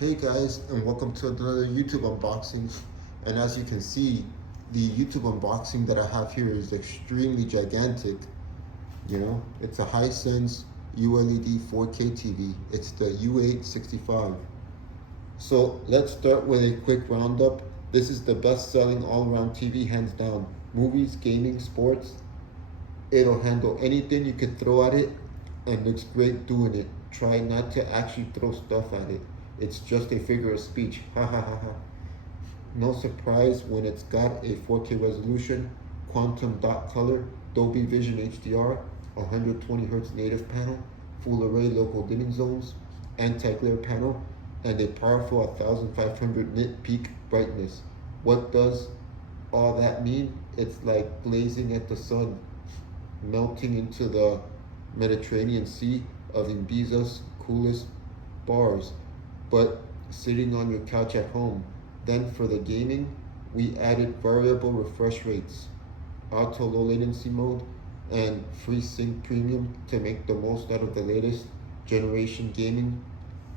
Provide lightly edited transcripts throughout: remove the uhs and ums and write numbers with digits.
Hey guys, and welcome to another YouTube unboxing. And as you can see, the YouTube unboxing that I have here is extremely gigantic. It's a Hisense ULED 4K TV. It's the U865. So let's start with a quick roundup. This is the best-selling all-around TV, hands down. Movies, gaming, sports. It'll handle anything you could throw at it, and looks great doing it. Try not to actually throw stuff at it. It's just a figure of speech. Ha ha ha ha. No surprise when it's got a 4K resolution, quantum dot color, Dolby Vision HDR, 120 Hz native panel, full array local dimming zones, anti-glare panel, and a powerful 1500 nit peak brightness. What does all that mean? It's like blazing at the sun, melting into the Mediterranean Sea of Ibiza's coolest bars, but sitting on your couch at home. Then for the gaming, we added variable refresh rates, auto low latency mode, and FreeSync premium to make the most out of the latest generation gaming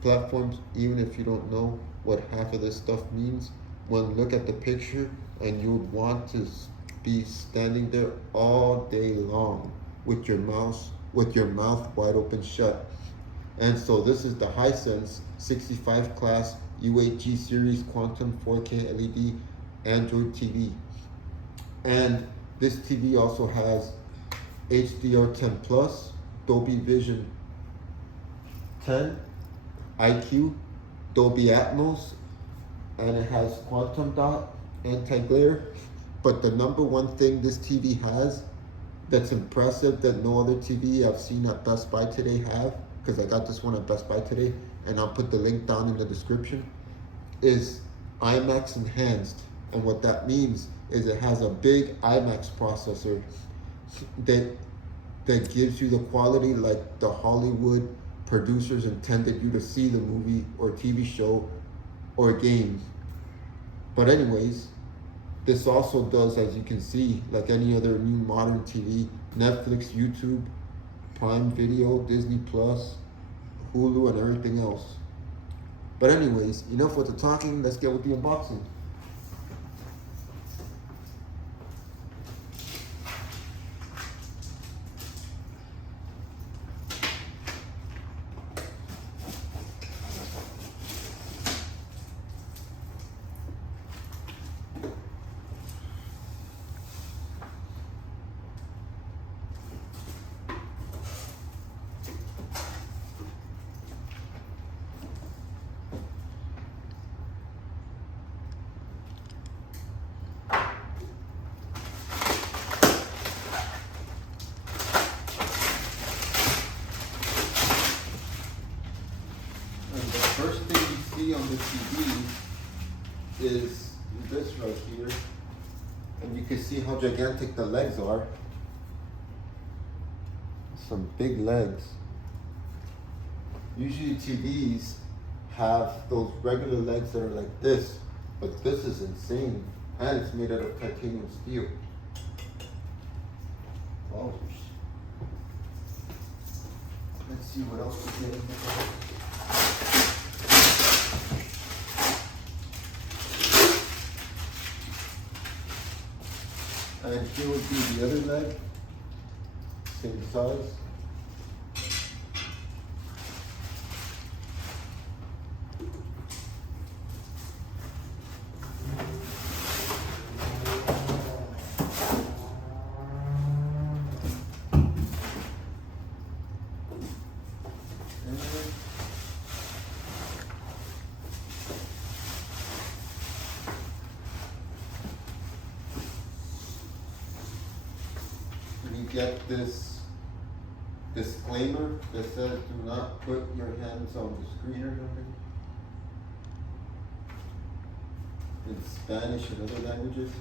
platforms. Even if you don't know what half of this stuff means, one look at the picture and you'd want to be standing there all day long with your mouth wide open shut. And so this is the Hisense 65 class U8G series quantum 4K LED Android TV. And this TV also has HDR10 Plus, Dolby Vision 10, IQ, Dolby Atmos, and it has quantum dot, anti-glare. But the number one thing this TV has that's impressive that no other TV I've seen at Best Buy today have, because I got this one at Best Buy today, and I'll put the link down in the description, is IMAX enhanced. And what that means is it has a big IMAX processor that gives you the quality like the Hollywood producers intended you to see the movie or TV show or game. But anyways, this also does, as you can see, like any other new modern TV, Netflix, YouTube, Prime Video, Disney Plus, Hulu, and everything else. But anyways, enough with the talking, let's get with the unboxing. First thing you see on the TV is this right here, and you can see how gigantic the legs are. Some big legs. Usually TVs have those regular legs that are like this, but this is insane, and it's made out of titanium steel. Oh, let's see what else we get in here. And here would be the other leg, same size. Get this disclaimer that says do not put your hands on the screen or something, in Spanish and other languages.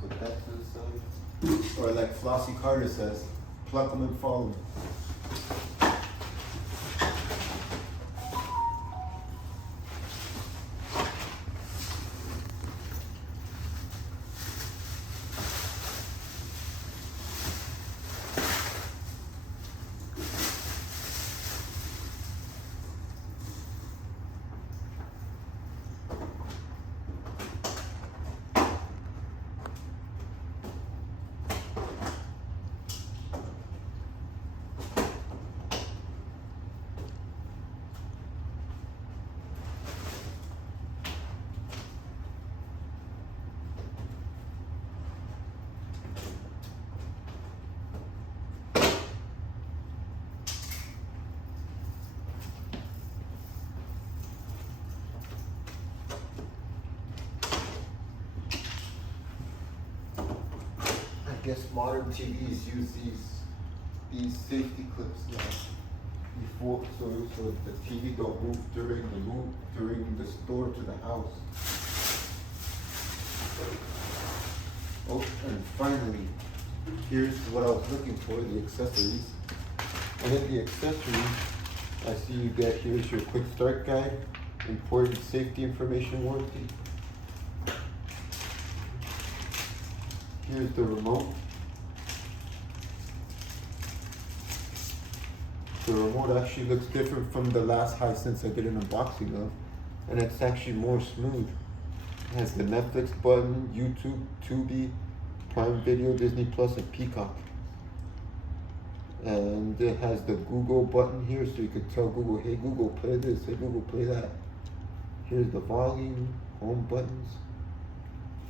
Put that to the side. Or like Flossie Carter says, pluck them and follow them. guess modern TVs use these safety clips now before, so the TV don't move during the store to the house. Oh, and finally, here's what I was looking for, the accessories. And in the accessories, I see you get, here's your quick start guide, important safety information warranty. Here's the remote. The remote actually looks different from the last Hisense I did an unboxing of, and it's actually more smooth. It has the Netflix button, YouTube, Tubi, Prime Video, Disney Plus, and Peacock. And it has the Google button here, so you could tell Google, hey Google, play this, hey Google, play that. Here's the volume, home buttons,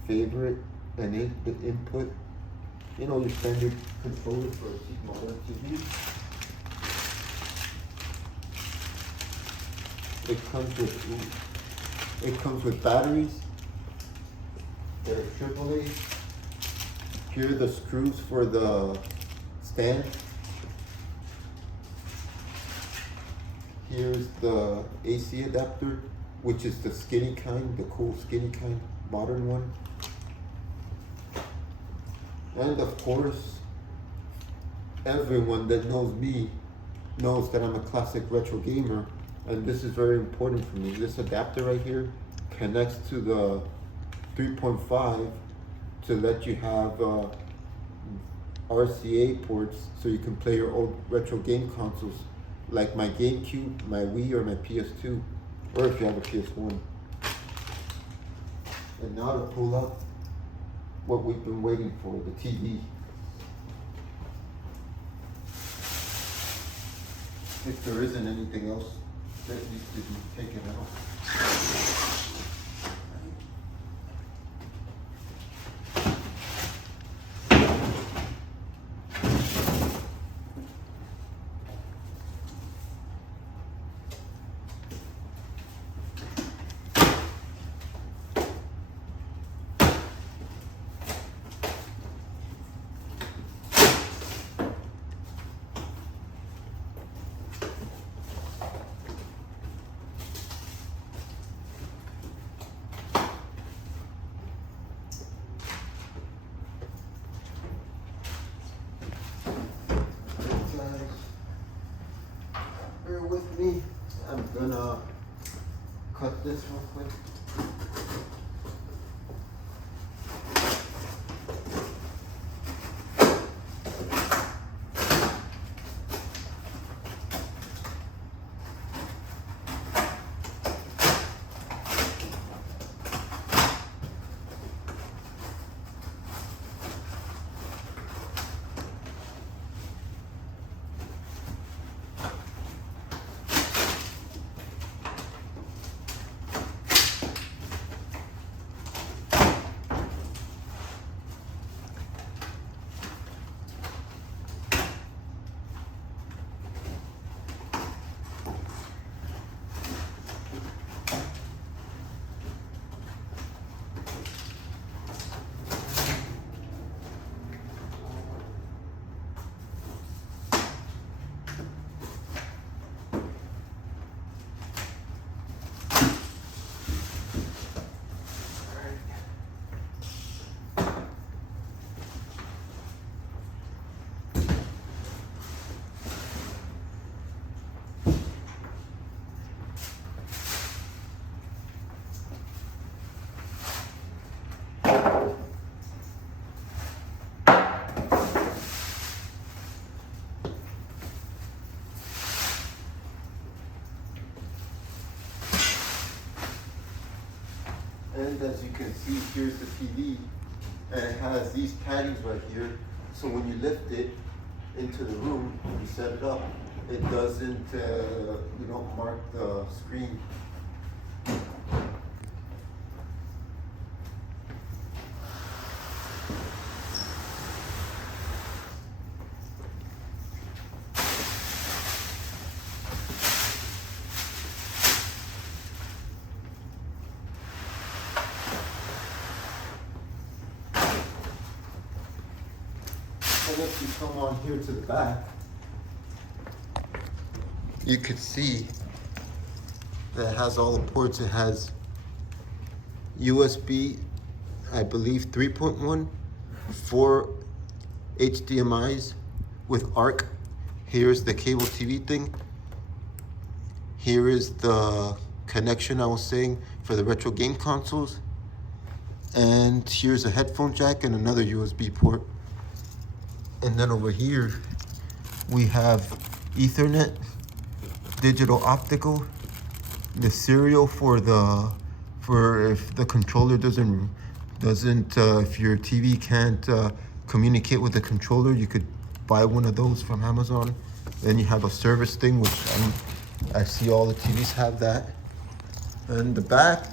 favorite, and the input. You know, your standard controller for a modern TV. It comes with batteries. They're AAA. Here are the screws for the stand. Here's the AC adapter, which is the skinny kind, the cool skinny kind, modern one. And of course, everyone that knows me knows that I'm a classic retro gamer, and this is very important for me. This adapter right here connects to the 3.5 to let you have RCA ports so you can play your old retro game consoles like my GameCube, my Wii, or my PS2, or if you have a PS1. And now to pull up what we've been waiting for, the TV. If there isn't anything else that needs to be taken out. Bear with me. I'm gonna cut this real quick. And as you can see, here's the TV, and it has these paddings right here. So when you lift it into the room, you set it up, it doesn't, you don't mark the screen. then if you come on here to the back, you could see that it has all the ports. It has USB, I believe 3.1, 4 HDMI's with ARC. Here's the cable TV thing. Here is the connection I was saying for the retro game consoles. And here's a headphone jack and another USB port. And then over here, we have Ethernet, digital optical, the serial for if the controller doesn't if your TV can't communicate with the controller, you could buy one of those from Amazon. Then you have a service thing, which I see all the TVs have that. And the back,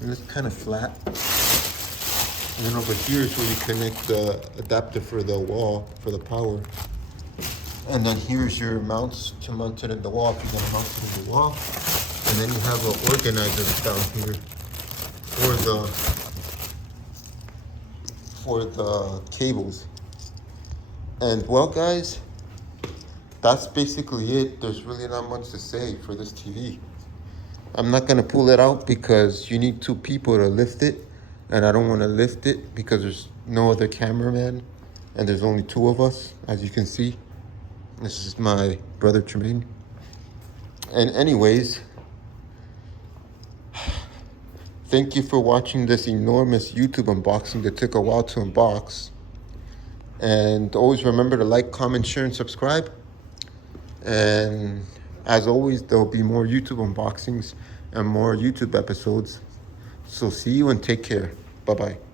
and it's kind of flat. And then over here is where you connect the adapter for the wall, for the power. And then here's your mounts to mount it in the wall if you gotta mount it in the wall. And then you have an organizer down here for the cables. And well guys, that's basically it. There's really not much to say for this TV. I'm not gonna pull it out because you need 2 people to lift it. And I don't wanna lift it because there's no other cameraman. And there's only 2 of us, as you can see. This is my brother Tremaine. And anyways, thank you for watching this enormous YouTube unboxing that took a while to unbox. And always remember to like, comment, share, and subscribe. And as always, there'll be more YouTube unboxings and more YouTube episodes. So see you and take care. Bye-bye.